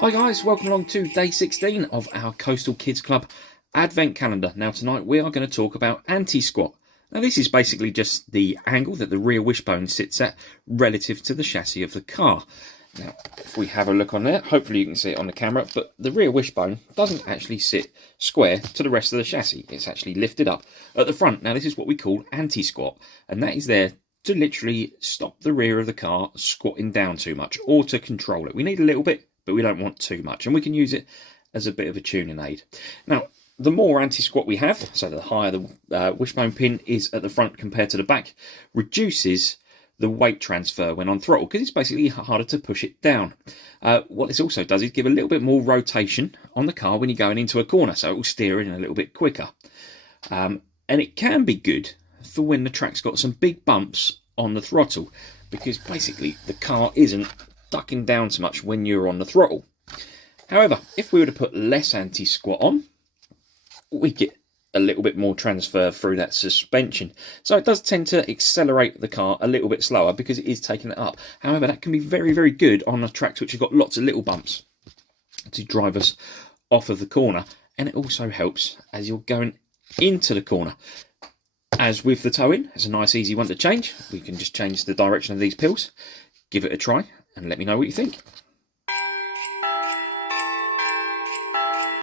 Hi guys, welcome along to day 16 of our Coastal Kids Club Advent Calendar. Now tonight we are going to talk about anti-squat. Now this is basically just the angle that the rear wishbone sits at relative to the chassis of the car. Now if we have a look on there, hopefully you can see it on the camera, but the rear wishbone doesn't actually sit square to the rest of the chassis. It's actually lifted up at the front. Now this is what we call anti-squat, and that is there to literally stop the rear of the car squatting down too much or to control it. We need a little bit, but we don't want too much, and we can use it as a bit of a tuning aid. Now, the more anti-squat we have, so the higher the wishbone pin is at the front compared to the back, reduces the weight transfer when on throttle, because it's basically harder to push it down. What this also does is give a little bit more rotation on the car when you're going into a corner, so it will steer in a little bit quicker. And it can be good for when the track's got some big bumps on the throttle, because basically the car isn't ducking down so much when you're on the throttle. However, if we were to put less anti-squat on, we get a little bit more transfer through that suspension. So it does tend to accelerate the car a little bit slower because it is taking it up. However, that can be very, very good on the tracks which have got lots of little bumps to drive us off of the corner. And it also helps as you're going into the corner. As with the toe-in, it's a nice easy one to change. We can just change the direction of these pills. Give it a try and let me know what you think.